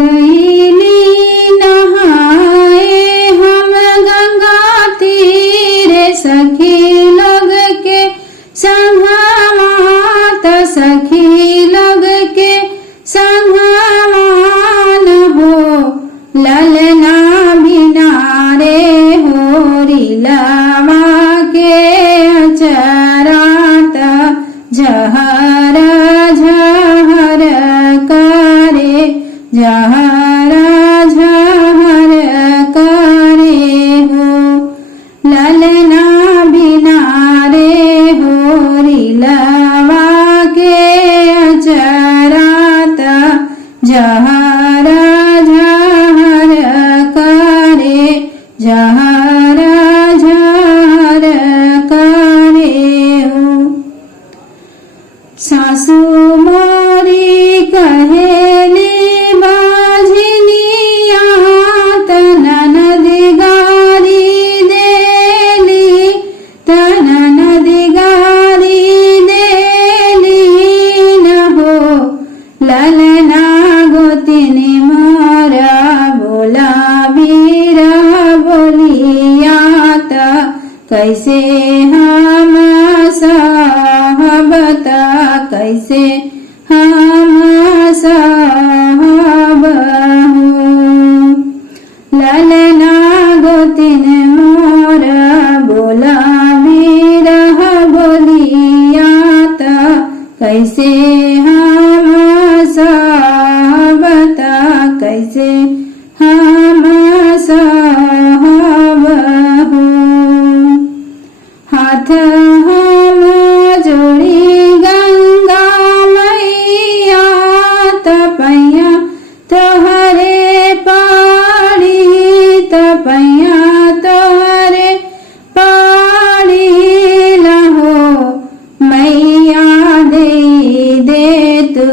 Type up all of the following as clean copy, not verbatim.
गईली नहाए हम गंगा तीरे सखी लोग के संगवा त सखी लोग के संगवा न हो ललना बिना रे होरी लावा के अचरात झहर झहर करे झहर झहर करे हो ललना बिना रे होरी लावा के अचरात झहर झहर करे झहर झहर करे हो। सासू मोरी कहेली बाझनिया त ननद गारी देली त ननद गारी देली न हो ललना गोतिनी मोरा बोला बीरा बोलिया त कैसे हम सहबत कैसे हम सहब ललना गोतिन मोर बोला बीरह बोलिया त कैसे हम सहबत कैसे हम सहब हाथ हम जोड़ी गंगा मैया तपैया तोहरे पाड़ी तपैया तोहरे पाड़ी लहो मैया दे तू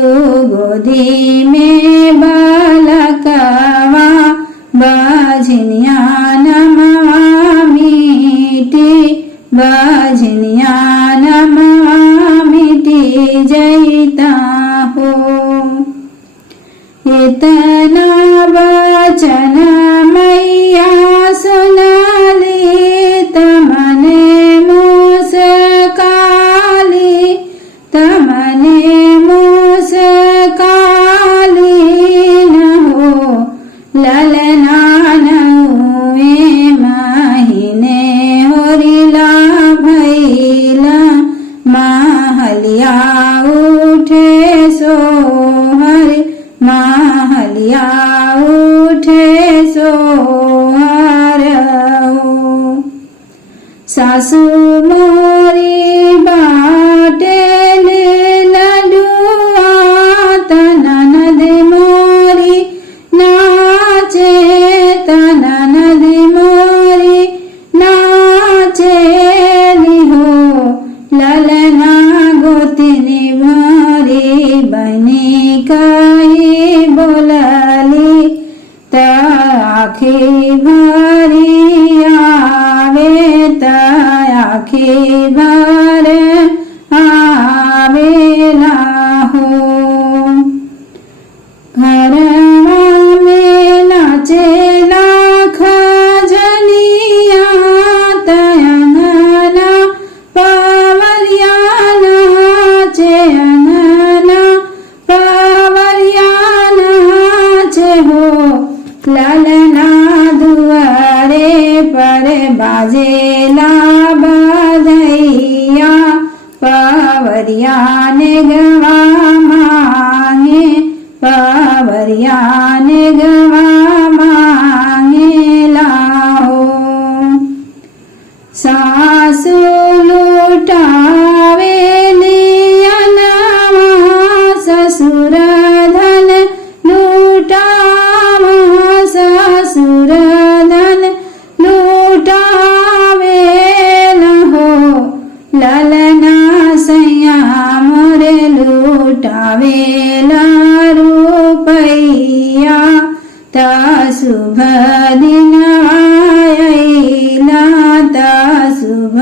गोदी में बालकवा बाझनिया नमवा मिटी बाझनिया नमवा मिटी जैता हो। इतना वचन मैया सुनाली तमने मुस्काली तमने मुस्काली न हो ललना नौवे महीने होरिला भैला महलिया उठे सोहर महलिया उठे सोहर सासू मोरी बाटे लडुआ त ननद मोरी नाचे त ननद मोरी नाचे हो ललना गोतिनी भरी बनी कही बोलली त आखी भरी आवे त आखी भर आवेला हो। घरवा में नाचेला खजनिया त अंगना पावरिया नाचे अंगना पावरिया नाचे हो ललना दुआरे पर बाजेला बधैया पावरिया ने गवा मांगे पावरिया ने गवा मांगे लाओ सासू लुटावे लियनवा ससुर धन लुटावा ससुर धन लुटावे न हो ललना सैया मोरे लुटावे रुपैया ता शुभ दिन आयला ता शुभ